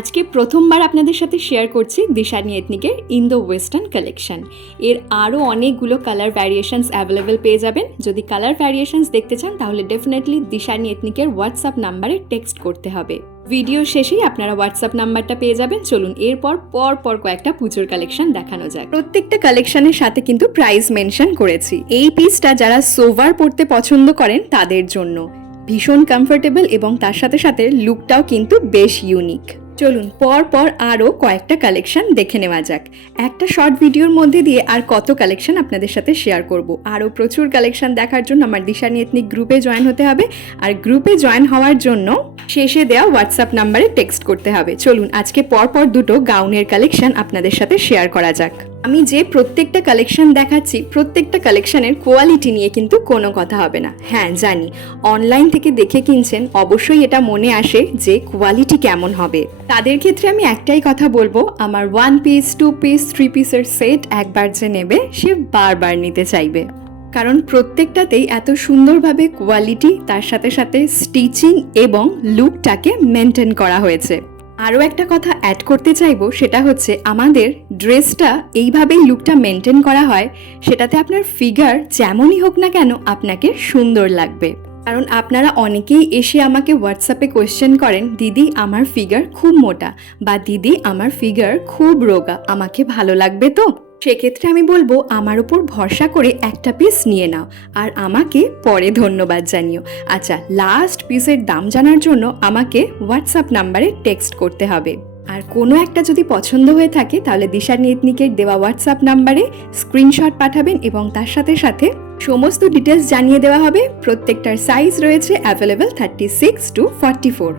আজকে প্রথমবার আপনাদের সাথে শেয়ার করছি দিশানি এথনিকের ইন্দো ওয়েস্টার্ন কালেকশন। এর আরও অনেকগুলো কালার ভ্যারিয়েশনস অ্যাভেলেবেল পেয়ে যাবেন। যদি কালার ভ্যারিয়েশনস দেখতে চান তাহলে ডেফিনেটলি দিশানি এথনিকের হোয়াটসঅ্যাপ নাম্বারে টেক্সট করতে হবে। ভিডিও শেষেই আপনারা হোয়াটসঅ্যাপ নাম্বারটা পেয়ে যাবেন। চলুন এরপর পর কয়েকটা পুজোর কালেকশন দেখানো যাক। প্রত্যেকটা কালেকশনের সাথে কিন্তু প্রাইস মেনশন করেছি। এই পিসটা যারা সোভার পরতে পছন্দ করেন তাদের জন্য ভীষণ কমফোর্টেবল এবং তার সাথে সাথে লুকটাও কিন্তু বেশ ইউনিক। চলুন পর আরও কয়েকটা কালেকশন দেখে নেওয়া যাক। একটা শর্ট ভিডিওর মধ্যে দিয়ে আর কত কালেকশন আপনাদের সাথে শেয়ার করব। আরও প্রচুর কালেকশন দেখার জন্য আমার দিশানি এথনিক গ্রুপে জয়েন হতে হবে, আর গ্রুপে জয়েন হওয়ার জন্য শেষে দেওয়া হোয়াটসঅ্যাপ নাম্বারে টেক্সট করতে হবে। চলুন আজকে পর দুটো গাউনের কালেকশন আপনাদের সাথে শেয়ার করা যাক। আমি যে প্রত্যেকটা কালেকশন দেখাচ্ছি প্রত্যেকটা কালেকশনের কোয়ালিটি নিয়ে কিন্তু কোনো কথা হবে না। হ্যাঁ জানি অনলাইন থেকে দেখে কিনছেন, অবশ্যই এটা মনে আসে যে কোয়ালিটি কেমন হবে। তাদের ক্ষেত্রে আমি একটাই কথা বলবো, আমার 1 পিস 2 পিস 3 পিসের সেট একবার যে নেবে সে বারবার নিতে চাইবে, কারণ প্রত্যেকটাতেই এত সুন্দরভাবে কোয়ালিটি তার সাথে সাথে স্টিচিং এবং লুকটাকে মেনটেন করা হয়েছে। আরও একটা কথা অ্যাড করতে চাইবো, সেটা হচ্ছে আমাদের ড্রেসটা এইভাবেই লুকটা মেনটেন করা হয়, সেটাতে আপনার ফিগার যেমনই হোক না কেন আপনাকে সুন্দর লাগবে। কারণ আপনারা অনেকেই এসে আমাকে হোয়াটসঅ্যাপে কোয়েশ্চেন করেন, দিদি আমার ফিগার খুব মোটা, বা দিদি আমার ফিগার খুব রোগা, আমাকে ভালো লাগবে তো? সেক্ষেত্রে আমি বলবো আমার উপর ভরসা করে একটা পিস নিয়ে নাও, আর আমাকে পরে ধন্যবাদ জানিও। আচ্ছা, লাস্ট পিসের দাম জানার জন্য আমাকে হোয়াটসঅ্যাপ নাম্বারে টেক্সট করতে হবে। আর কোনো একটা যদি পছন্দ হয়ে থাকে তাহলে দিশানি এথনিকের দেওয়া হোয়াটসঅ্যাপ নাম্বারে স্ক্রিনশট পাঠাবেন এবং তার সাথে সাথে সমস্ত ডিটেলস জানিয়ে দেওয়া হবে। প্রত্যেকটার সাইজ রয়েছে অ্যাভেলেবেল 36 to 44।